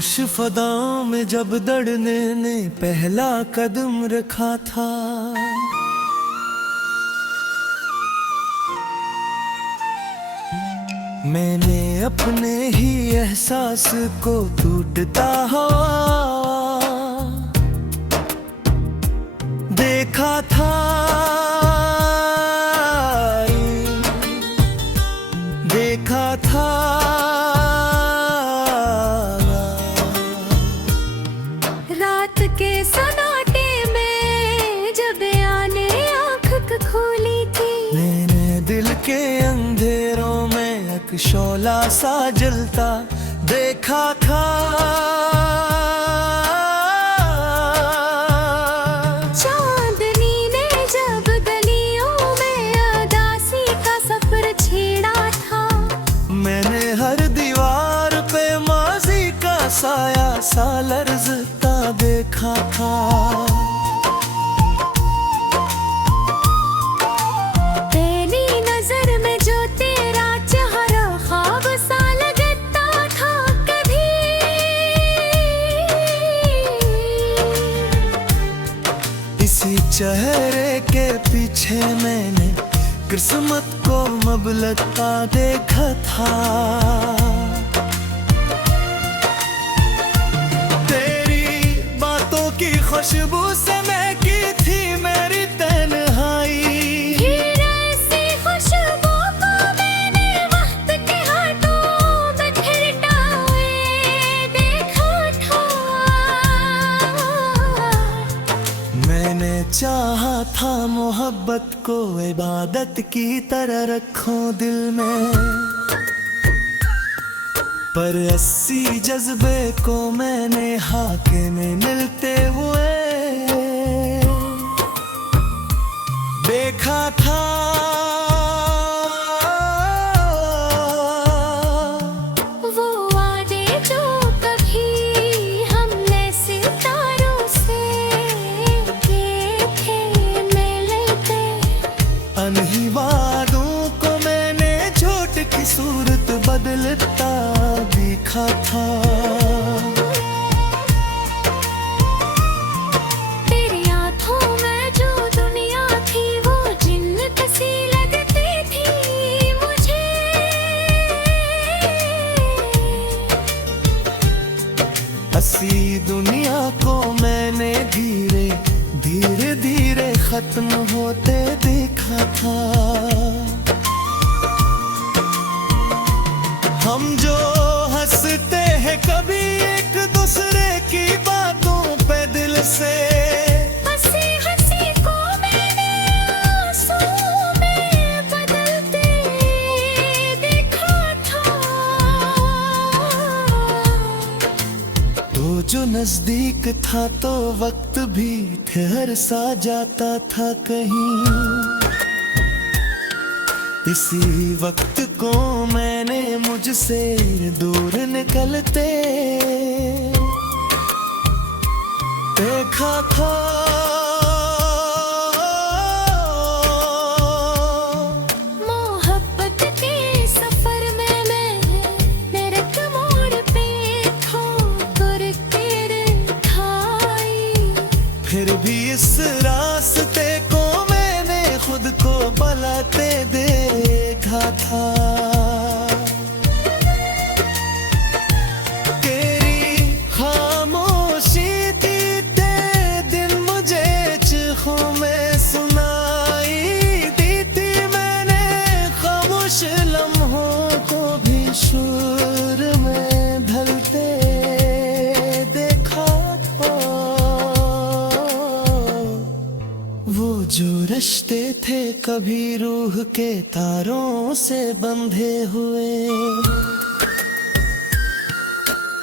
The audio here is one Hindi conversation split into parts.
खामोश फदाओं में जब दौड़ने ने पहला कदम रखा था, मैंने अपने ही एहसास को टूटता हुआ देखा था, देखा था। रात के सन्नाटे में जब आने आँख खोली थी, मैंने दिल के अंधेरों में एक शोला सा जलता देखा था। चांदनी ने जब गलियों में उदासी का सफर छेड़ा था, मैंने हर दीवार पे माजी का साया सा लर्जता देखा था। तेरी नजर में जो तेरा चेहरा ख्वाब सा लगता था कभी, इसी चेहरे के पीछे मैंने किस्मत को मबलता देखा था। तेरी बातों की खुशबू से महकी थी मेरी तन्हाई, फिर ऐसी खुशबू को मैंने वक्त के हाथों में फिरता हुए देखा था। मैंने चाहा था मोहब्बत को इबादत की तरह रखूं दिल में, पर 80 जज्बे को मैंने हाके में मिलते हुए देखा था। वो वादे जो कभी हमने सितारों से किए थे मिलते, अनही वादों को मैंने झूठ की सूरत बदलता देखा था। तेरी आँखों में जो दुनिया थी वो जिन्नत सी लगती थी मुझे। हंसी दुनिया को मैंने धीरे धीरे धीरे खत्म होते देखा था। हम जो हंसते हैं कभी एक दूसरे की बातों पे दिल से, हंसी हंसी को मैंने आंसुओं में बदलते देखा था। तो जो नजदीक था तो वक्त भी ठहर सा जाता था कहीं, इसी वक्त को मैंने मुझसे दूर निकलते देखा था। मोहब्बत के सफर में मैं मेरे मोड़ पे ठोकर के खाई, फिर भी इस रास्ते को मैंने खुद को बलाते देखा था। तेरी खामोशी थी ते दिन मुझे चीखों में सुनाई दी थी, मैंने खामोश लम्हों को भी शोर में ढलते देखा था। वो जो रिश्ते थे कभी रूह के तारों से बंधे हुए,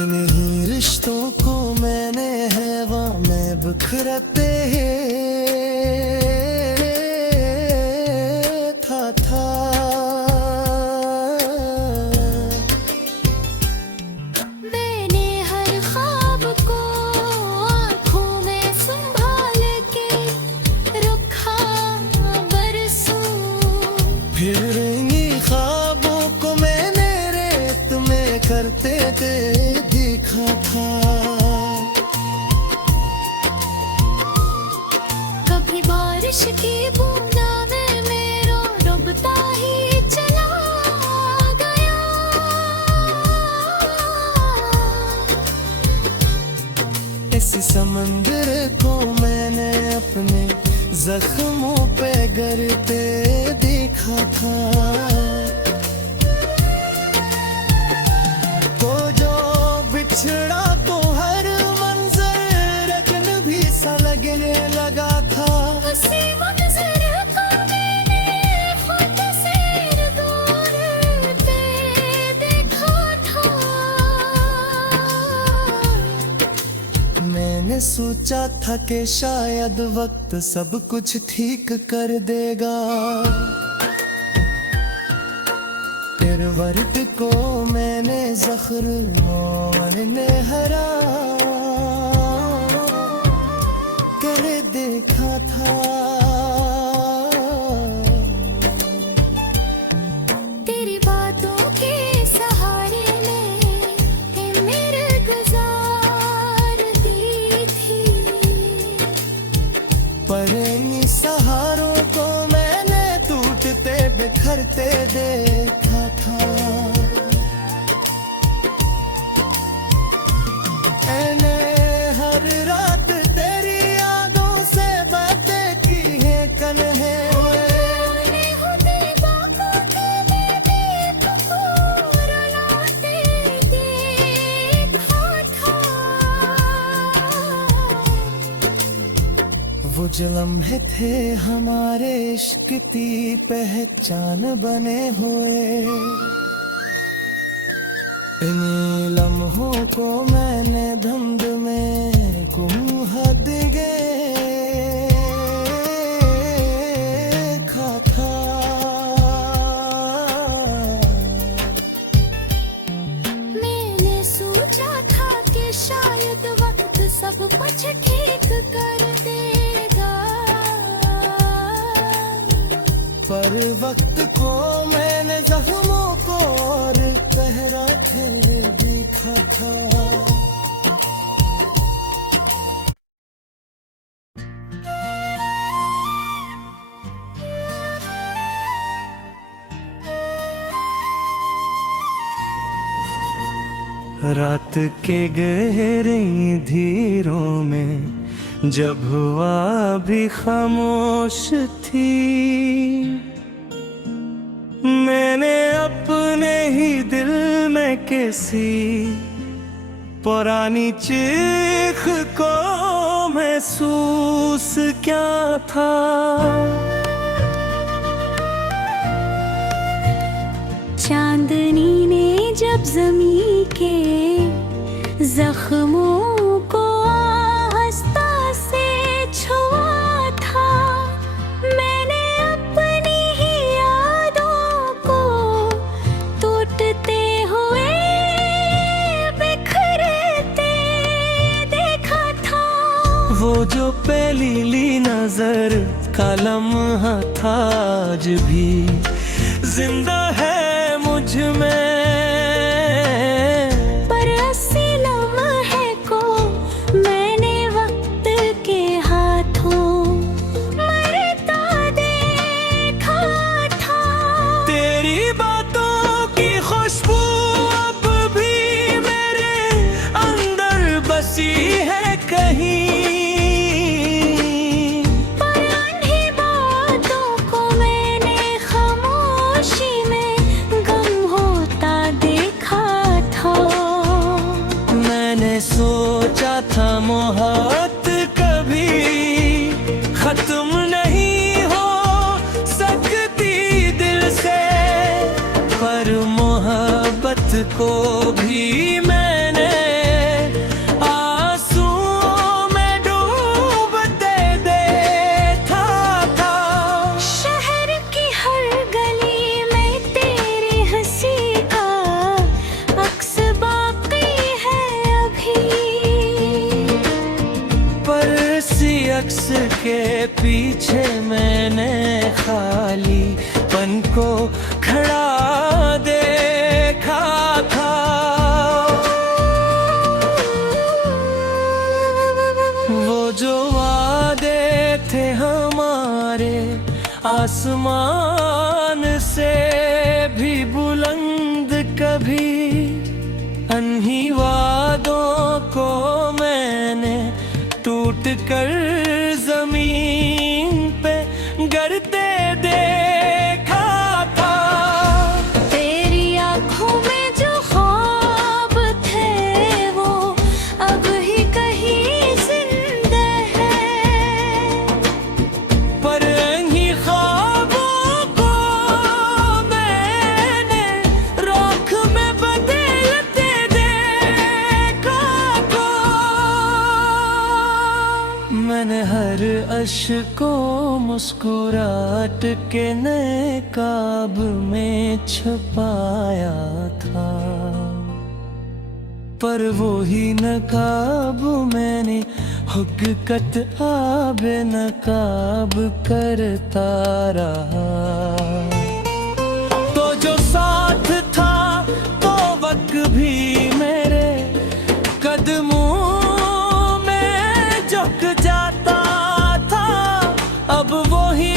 इन्हीं रिश्तों को मैंने हवा में बिखरते था। मैंने हर ख्वाब को आँखों में संभाल के रखा बरसों, फिर इन्हीं ख्वाबों को मैंने रेत में करते देखा था। बारिश की बूंदा में मेरो डूबता ही चला गया। इस समंदर को मैंने अपने जख्मों पे गरते देखा था। तो जो बिछड़ा तो हर मंजर अजनबी सा लगने लगा था। उसी मंजर को मैंने खुद से दूर से देखा था। मैंने सोचा था कि शायद वक्त सब कुछ ठीक कर देगा। फिर वर्द को मैंने ज़ख्र ने हरा कर देखा था। तेरी बातों के सहारे में मेरे गुजार दी थी। पर इन सहारों को मैंने टूटते बिखरते देखा था। मैंने हर रात तेरी यादों से बातें की हैं कन्हे हुए। वो जो लम्हे थे हमारे इश्क की पहचान बने हुए। इन लम्हों को मैंने धुंध में गुम हद देखा था। मैंने सोचा था कि शायद वक्त सब कुछ ठीक कर देगा। पर वक्त को मैंने जख्मों को और गहरा ठहरे देखा था। रात के गहरे धीरों में जब हुआ भी खामोश थी। मैंने अपने ही दिल में किसी पुरानी चीख को महसूस क्या था। चांदनी ने जब ज़मीं के जख्मों को आहिस्ता से छुआ था। मैंने अपनी ही यादों को टूटते हुए बिखरते देखा था। वो जो पहली नजर का लम्हा था आज भी जिंदा है मुझ में। पर अस्सी लम्हे को मैंने वक्त के हाथों मरता देखा था। तेरी बातों की खुशबू अब भी मेरे अंदर बसी है कहीं। सोचा था मोहब्बत कभी खत्म नहीं हो सकती दिल से। पर मोहब्बत को भी मैंने आंसुओं में डूबते देखा था। शहर की हर गली में तेरी हंसी का अक्स बाकी है अभी। पर इसी अक्स के पीछे मैंने खाली पन को खड़ा देखा था। वो जो वादे थे हमारे तारे आसमान से भी बुलंद, कभी अनही वादों को मैंने टूट कर जमीन पे गिरते देखा था। तेरी आँखों में जो ख्वाब थे वो अब ही कहीं जिंदा है, पर इन्हीं ख्वाबों को मैंने राख में बदलते देखा था। मैंने हर अश्क को मुस्कुराहट के नकाब में छुपाया था, पर वो ही नकाब मैंने हकीकत आबे नकाब करता रहा। तो जो साथ था तो वक्त भी मेरे कदमों में झुक जाता था, अब वही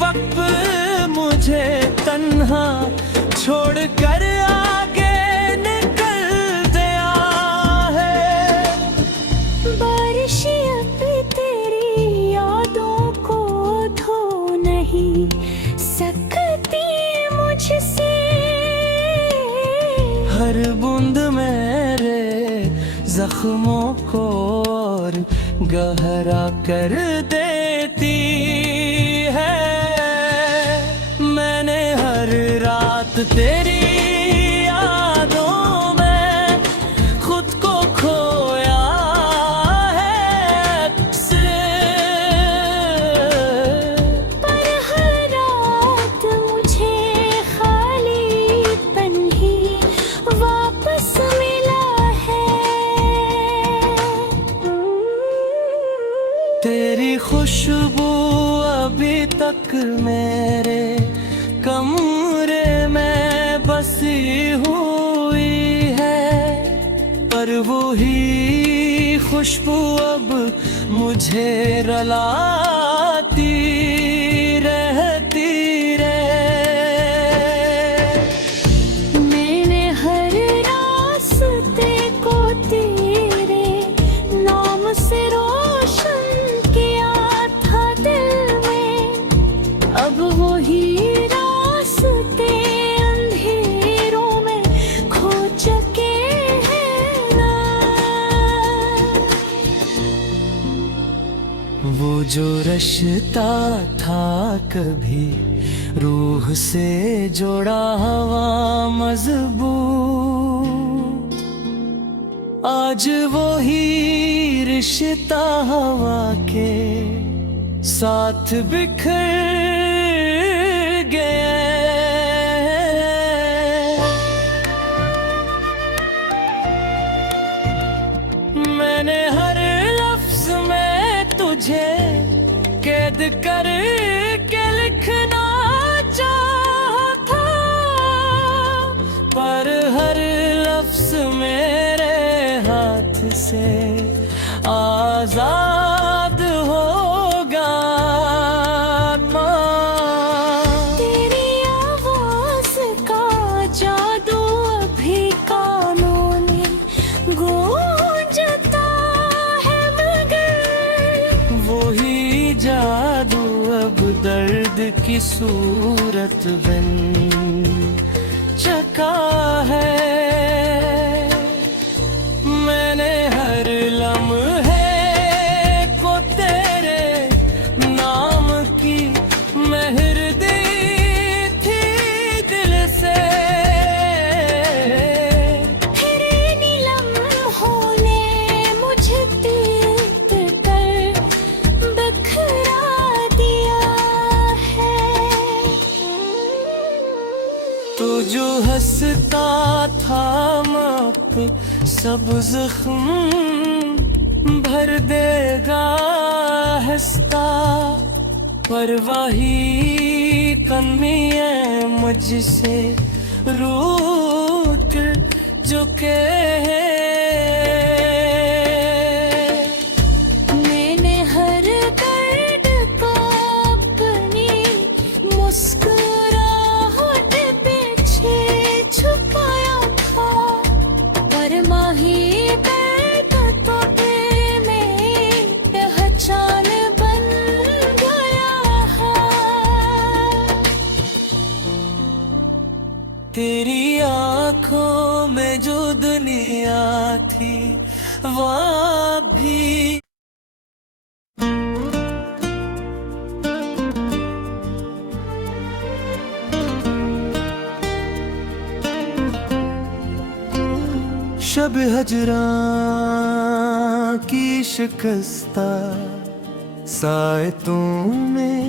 वक्त मुझे तन्हा छोड़ कर आगे निकल गया है। बारिश अब तेरी यादों को धो नहीं सकती मुझसे, हर बूंद मेरे जख्मों को और गहरा कर देती है। मैंने हर रात तेरी यादों में खुद को खोया है अक्सर, पर हर रात मुझे खालीपन ही वापस मिला है। तेरी खुशबू अभी तक मेरे कमरे में बसी हुई है, पर वो ही खुशबू अब मुझे रुलाती रहती रे। मैंने हर रास्ते को तेरे नाम से रोशन किया था दिल में, अब वही रास्ते अंधेरों में खो चुके हैं ना। वो जो रिश्ता था कभी रूह से जोड़ा हवा मजबूत, आज वो ही रिश्ता हवा के साथ बिखर गया। मैंने हर लफ्ज में तुझे कैद करके लिखना चाहा था, पर हर लफ्ज मेरे हाथ से आजाद होगा। तेरी आवाज का जादू अभी कानों में गूंजता है, मगर वही जादू अब दर्द की सूरत बन चुका है। मैंने हर लम्हे को तेरे नाम की मेहर दी थी दिल से, फिर नीलम होने मुझे तीर्थ कर बखरा दिया है। तू जो हंसता था माप सब जख्म भर देगा हंसता, पर वही कमी है मुझसे रूठ चुके हैं। मैंने हर दर्द को थी वहाँ भी। शब हजरा की शिकस्ता सायतों में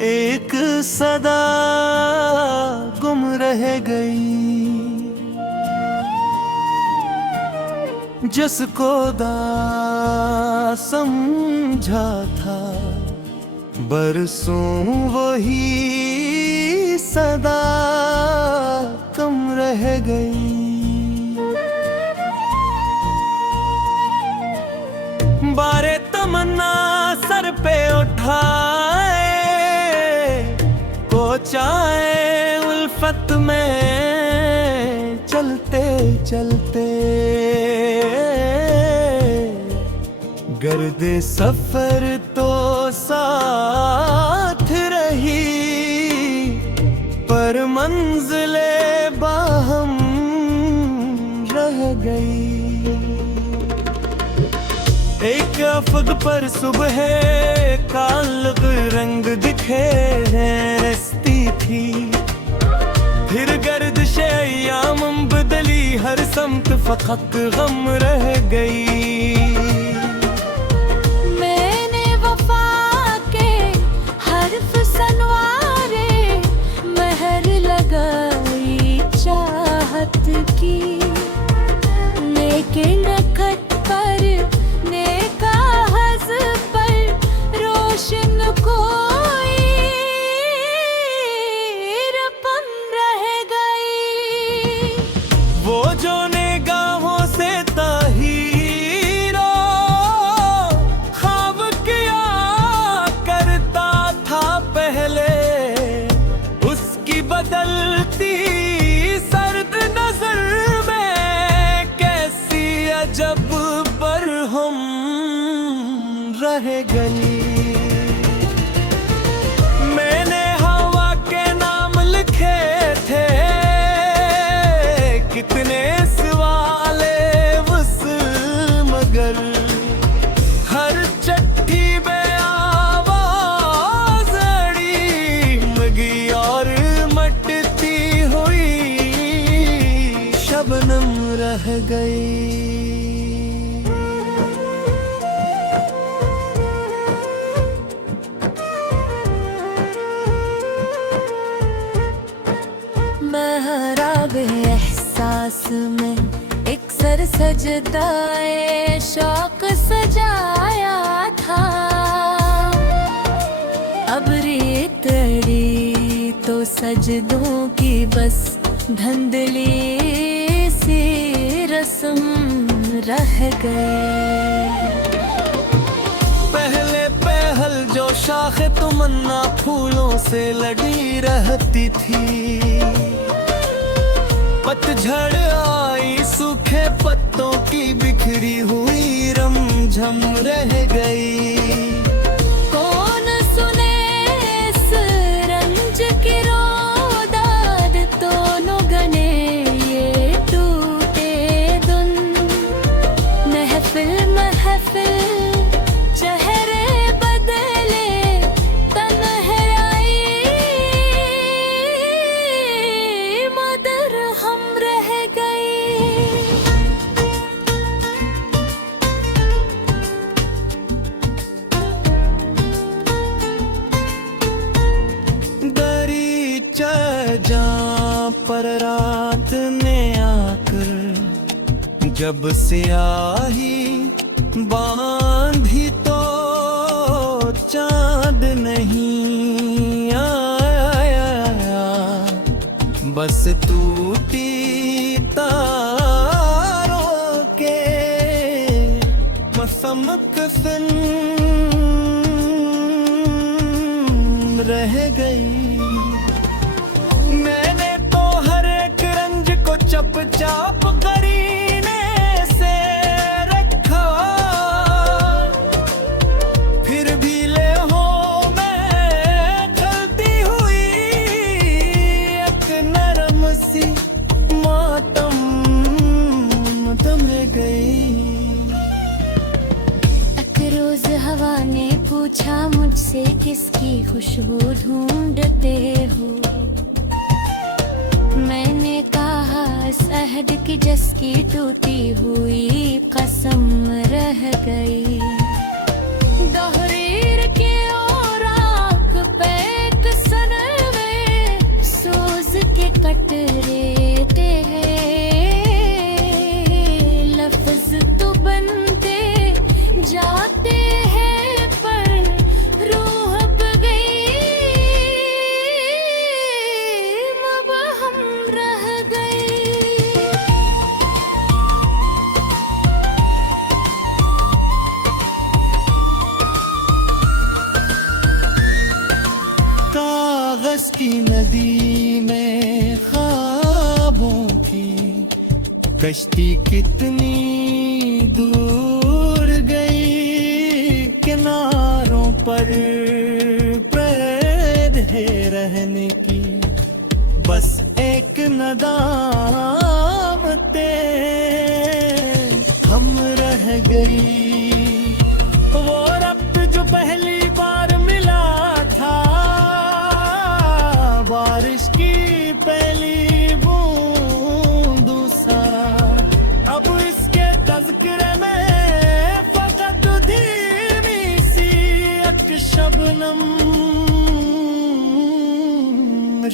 एक सदा गुम रह गई, जिसको दा समझा था बरसों वही सदा कम रह गई। बारे तमन्ना सर पे उठाए कोचाए उल्फत में चलते चलते, गर्दे सफर तो साथ रही पर मंजिले बाहम रह गई। एक अफग पर सुबह काल्ग रंग दिखे रस्ती थी, फिर गर्दिश अय्याम बदली हर समत फकत गम रह गई। मैंने वफा के हर्फ सनवारे महर लगाई चाहत की, लेकिन खत पर रोशन कोई रपन रह गई। वो जो निगाहों से ताहीरो ख्वाब किया करता था पहले, उसकी बदलती सर्द नजर में कैसी अजब बरहम रह गई। मैंने हवा के नाम लिखे थे कितने सवाले उस, मगर हर चिट्ठी में आवाज अड़ी मगी और मटती हुई शबनम रह गई। महराब एहसास में एक सर सजदाए शौक सजाया था, अब रेत अड़ी तो सजदों की बस धंधली सी रस्म रह गए। पहले पहल जो शाखे तमन्ना फूलों से लगी रहती थी, पतझड़ आई सूखे पत्तों की बिखरी हुई रमझम रह गई। कौन सुने इस रंज की रोदाद, दोनों गने ये टूटे धुन, महफिल महफिल चेहरे बदले तन्हाई मदर हम रह गए। दरीचा जहाँ पर रात ने आकर जब स्याही बांधी तो चांद नहीं आया, बस टूटी तारों के मसमक फिन रह गई। मैंने तो हर एक रंज को चप चाप करीने से रखा, फिर भी ले हो मैं जलती हुई एक नरम सी मातम दम रह गई। पूछा मुझसे किसकी खुशबू ढूंढते हो। मैंने कहा इस अहद की जिसकी टूटी हुई कसम रह गई। दोहरीर के और आँख पे एक सनम में सोज के कटरे हैं। लफ्ज तो बनते जाते हैं पर रूह अब गई, अब हम रह गए। कागज की नदी में ख्वाबों की कश्ती कितनी दूर गई। किनारों पर प्रेद है रहने की, बस एक नदामते हम रह गई। वो रब्त जो पहली बार मिला था, बारिश की पहली बूंद सा, अब इसके तज़किरे में फकत धीमी सी एक शबनम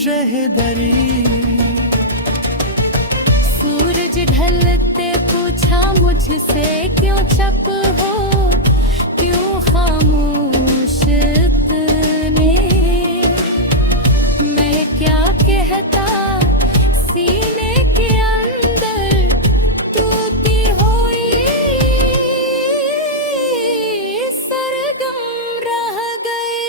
रहदरी। सूरज ढलते पूछा मुझसे क्यों चुप हो, क्यों खामोश इतने। मैं क्या कहता सीने के अंदर टूटी हुई सरगम रह गई।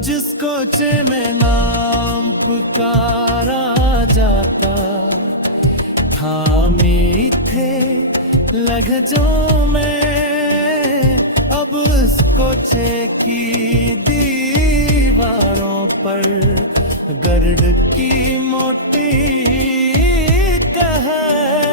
जिसको में नाम पुकारा जाता, थामे थे लहजों में। अब उसको की दीवारों पर गर्द की मोटी कहर